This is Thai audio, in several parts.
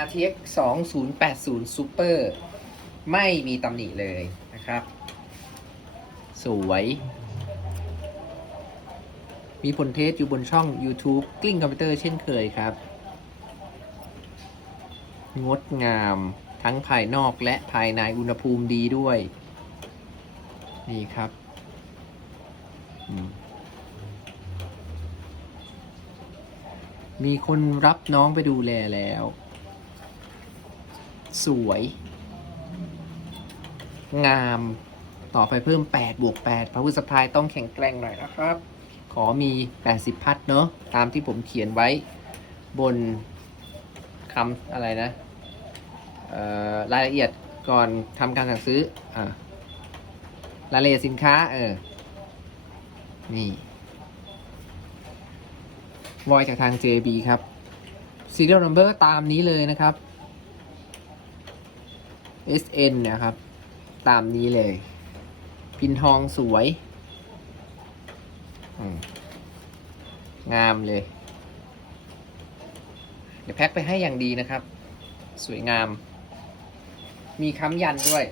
RTX 2080 Super ไม่มีตำหนิเลยนะครับ สวย มีผลเทสอยู่บนช่อง YouTube กลิ้งคอมพิวเตอร์เช่นเคยครับ งดงามทั้งภายนอกและภายในอุณหภูมิดีด้วย นี่ครับมีคนรับน้องไปดูแลแล้ว สวย งาม ต่อไปเพิ่ม 8 บวก8 Power Supply ต้องแข็งแกร่งหน่อยนะครับ ขอมี 80 พัทเนาะตามที่ผมเขียนไว้บนคำอะไรนะรายละเอียดก่อนทำการสั่งซื้ออรายละเอียดสินค้า เออ นี่ วอยจากทาง JB ครับ Serial Number ตามนี้เลยนะครับ SN นะครับ ตามนี้เลย พินทองสวย งามเลย เดี๋ยวแพ็คไปให้อย่างดีนะครับ สวยงาม มีค้ำยันด้วย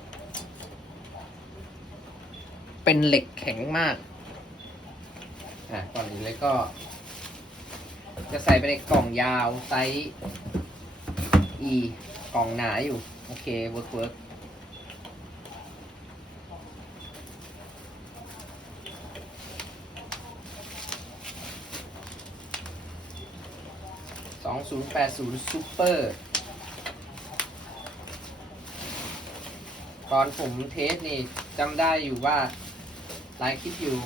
เป็นเหล็กแข็งมาก อะก่อนอื่นเลยก็ จะใส่ไปในกล่องยาวไซส์ E กล่องหนาอยู่ โอเคเวิร์กเวิร์กสองศูนย์แปดศูนย์ซูเปอร์ตอนผมเทสนี่จำได้อยู่ว่าไลฟ์คลิปอยู่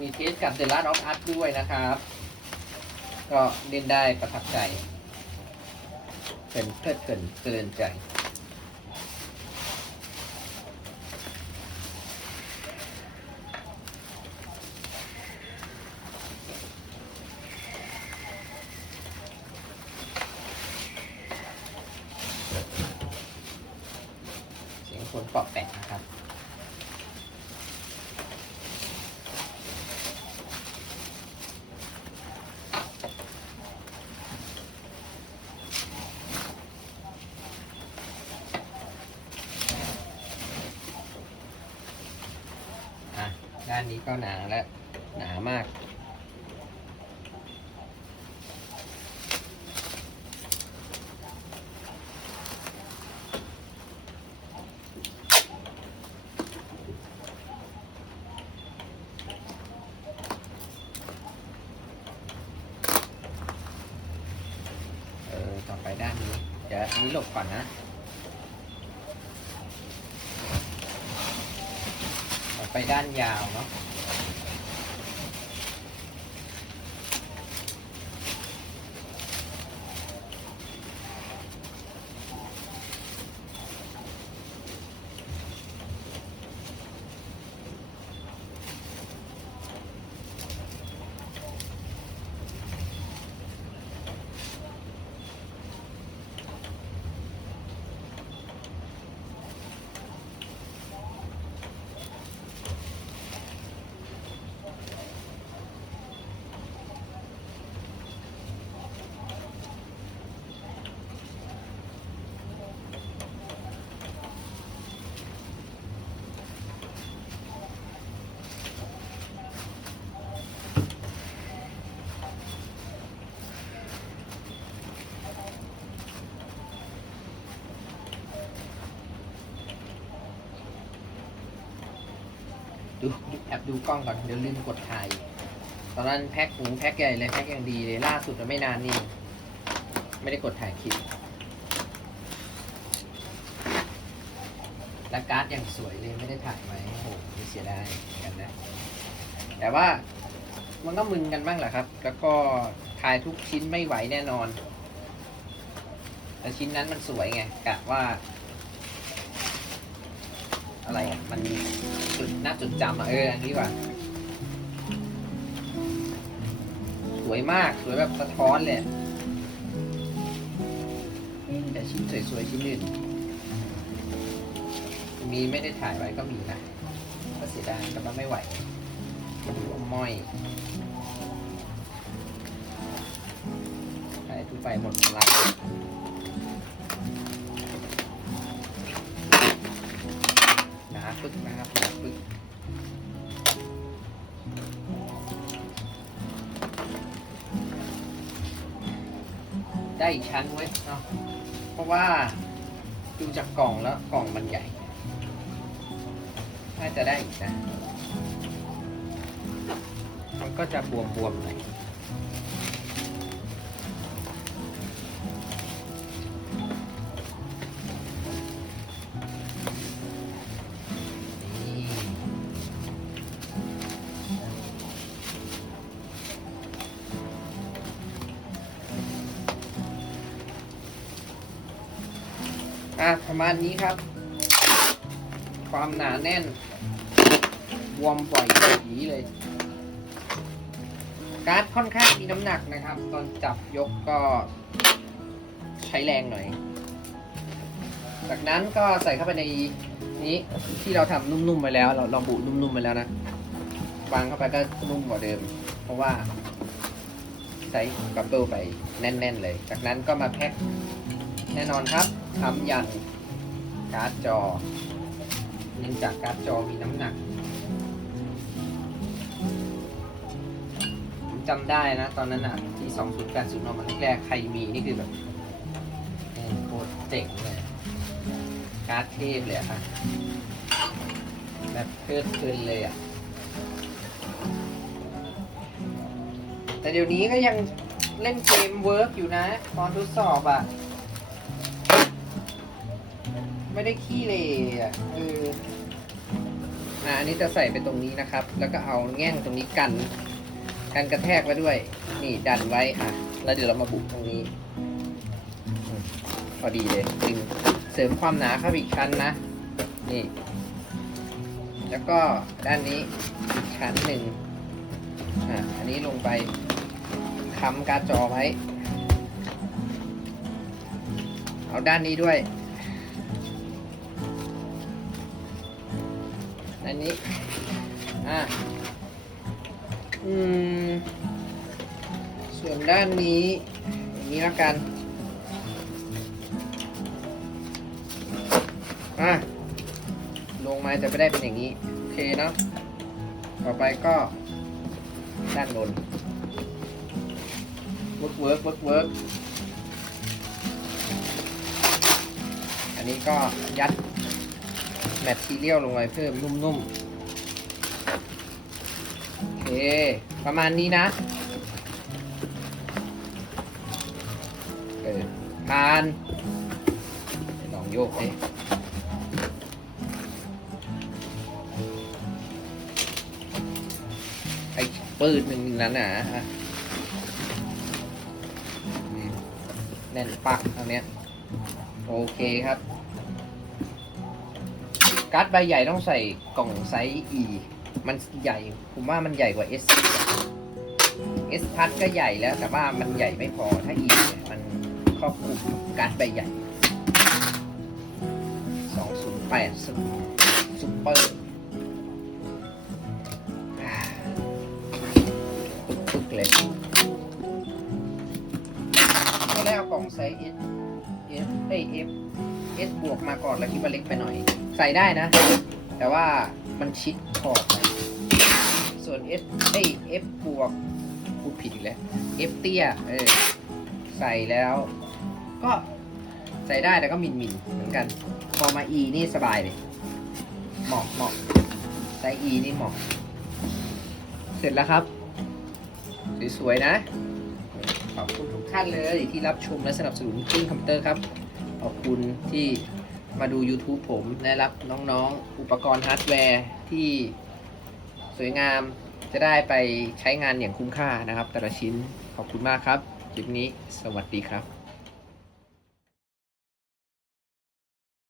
มีเทสกับ The Last of Us ด้วยนะครับ ก็เล่นได้ประทับใจ เป็นเพลิดเพลินเกินใจ เสียงฝนเปาะแปะนะครับ อะ ด้า นี้ก็หนาและหนามากเออต่อไปด้านนี้ เดี๋ยวอันนี้หลบก่อนนะ ต่อ ไปด้านยาวเนาะ ดู แอบดูกล้องก่อนเดี๋ยวลืมกดถ่าย ตอนนั้นแพ็คหูแพ็คใหญ่เลยแพ็คอย่างดีเลยล่าสุดอะไม่นานนี่ไม่ได้กดถ่ายคลิปและการ์ดอยังสวยเลยไม่ได้ถ่ายไว้โอ้โหเสียดายเหมือนกันนะ แต่ว่ามันก็มึนกันบ้างแหละครับ แล้วก็ถ่ายทุกชิ้นไม่ไหวแน่นอน แต่ชิ้นนั้นมันสวยไงกะว่า อะไรอะ มัน จุดน่าจดจำอะเอออันนี้ว่ะสวยมากสวยแบบสะท้อนเลยแต่ชิ้นสวยๆชิ้นอื่นมีไม่ได้ถ่ายไว้ก็มีนะก็เสียดายแต่ว่าไม่ไหวม้อยถ่ายทุกไฟหมดพลัง ปึ๊กนะครับปึ๊กได้อีกชั้นไว้เนาะเพราะว่าดูจากกล่องแล้วกล่องมันใหญ่ น่าจะได้อีกนะ มันก็จะบวมๆหน่อย อะประมาณนี้ครับ ความหนาแน่นวอมปล่อยผีเลย การ์ดค่อนข้างมีน้ำหนักนะครับ ตอนจับยกก็ใช้แรงหน่อย จากนั้นก็ใส่เข้าไปในนี้ที่เราทำนุ่มๆไปแล้ว เราเราบุนุ่มๆไปแล้วนะวางเข้าไปก็นุ่มกว่าเดิม เพราะว่าใส่บับเบิลไปแน่น ๆ เลย จากนั้นก็มาแพ็คแน่นอนครับ ทำยันการ์ดจอเนื่องจากการ์ดจอมีน้ำหนัก ผมจำได้นะ ตอนนั้นอะที่2080ออกมาแรกใครมีนี่คือแบบโคตรเจ๋งเลย การ์ดเทพเลยอะค่ะแบบเพลิดเพลินเลยอะแต่เดี๋ยวนี้ก็ยังเล่นเกมเวิร์กอยู่นะตอนทดสอบอะ ไม่ได้ขี้เลยอะเอออะอันนี้จะใส่ไปตรงนี้นะครับ แล้วก็เอาแง่งตรงนี้กันกันกระแทกไว้ด้วย นี่ดันไว้อะ แล้วเดี๋ยวเรามาบุกตรงนี้พอดีเลยดึงเสริมความหนาเข้าอีกชั้นนะ นี่ แล้วก็ด้านนี้อีกชั้นหนึ่งอะอันนี้ลงไปค้ำการ์ดจอไว้ เอาด้านนี้ด้วย อันนี้ อะ อืม ส่วนด้านนี้ อย่างนี้แล้วกัน อะ ลงมาจะไม่ได้เป็นอย่างนี้ โอเคเนาะ ต่อไปก็ ด้านบนเวิร์กเวิร์กเวิร์กเวิร์กอันนี้ก็ยัด มททีเรียลลงไปเพิ่มนุ่มๆ โอเค ประมาณนี้นะเออทานลองโยกดิไอ้ปืดหนึ่งนั้นนะอะแน่นปักตรงเนี้ยโอเคครับ การ์ดใบใหญ่ต้องใส่กล่องไซส์ E มันใหญ่ ผมว่ามันใหญ่กว่า S S พัดก็ใหญ่แล้ว แต่ว่ามันใหญ่ไม่พอถ้า E มันครอบคลุมการ์ดใบใหญ่ 208ซุปเปอร์ปึ๊กๆเลยก็ได้เอากล่องไซส์ S S เอ้ F S บวกมาก่อนแล้วคิดว่าเล็กไปหน่อย ใส่ได้นะ แต่ว่ามันชิดขอบไปส่วน S เอ้ย F บวกพูดผิดอีกแล้ว F เตี้ยเออใส่แล้ว ก็ใส่ได้แต่ก็มินมินเหมือนกัน พอมา E นี่สบายเลยเหมาะเหมาะไซส์ E นี่เหมาะ เสร็จแล้วครับ สวยๆนะขอบคุณทุกท่านเลยที่รับชมและสนับสนุนขึ้นคอมพิวเตอร์ครับ ขอบคุณที่มาดู YouTube ผมได้รับน้องๆ อุปกรณ์ฮาร์ดแวร์ที่สวยงามจะได้ไปใช้งานอย่างคุ้มค่านะครับ แต่ละชิ้นขอบคุณมากครับ คลิปนี้สวัสดีครับ